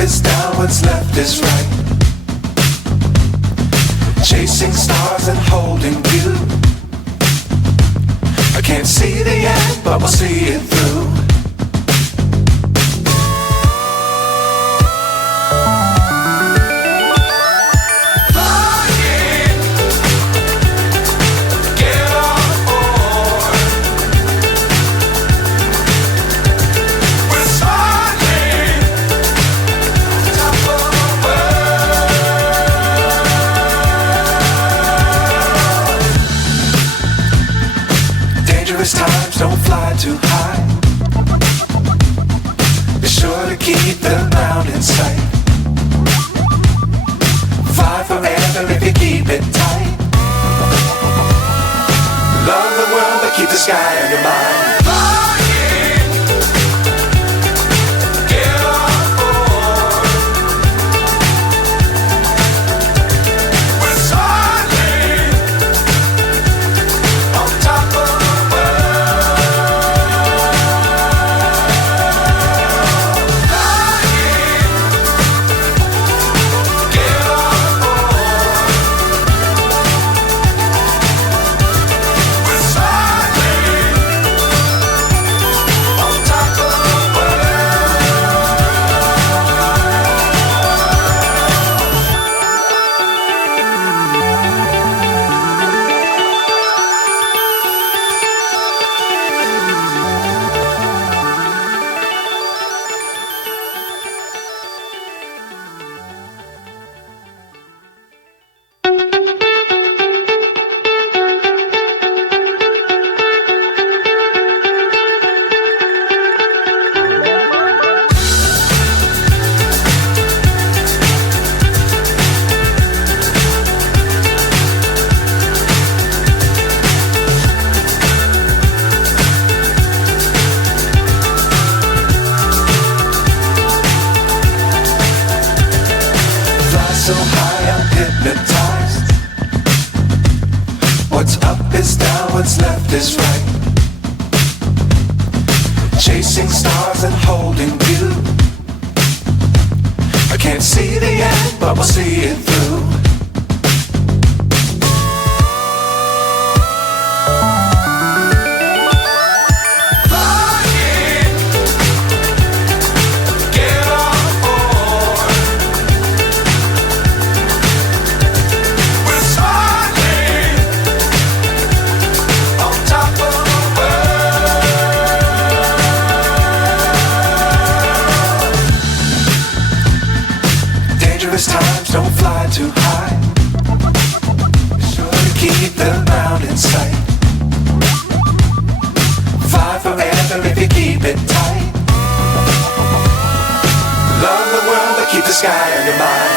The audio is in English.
is down, what's left is right. Chasing stars and holding you. I can't see the end, but we'll see it through. Times don't fly too high. Be sure to keep the ground in sight. Fly forever if you keep it tight. Love the world but keep the sky on your mind. So high I'm hypnotized. What's up is down, what's left is right. Chasing stars and holding you. I can't see the end, but we'll see it through. Times don't fly too high. Be sure to keep the ground in sight. Fly forever if you keep it tight. Love the world but keep the sky on your mind.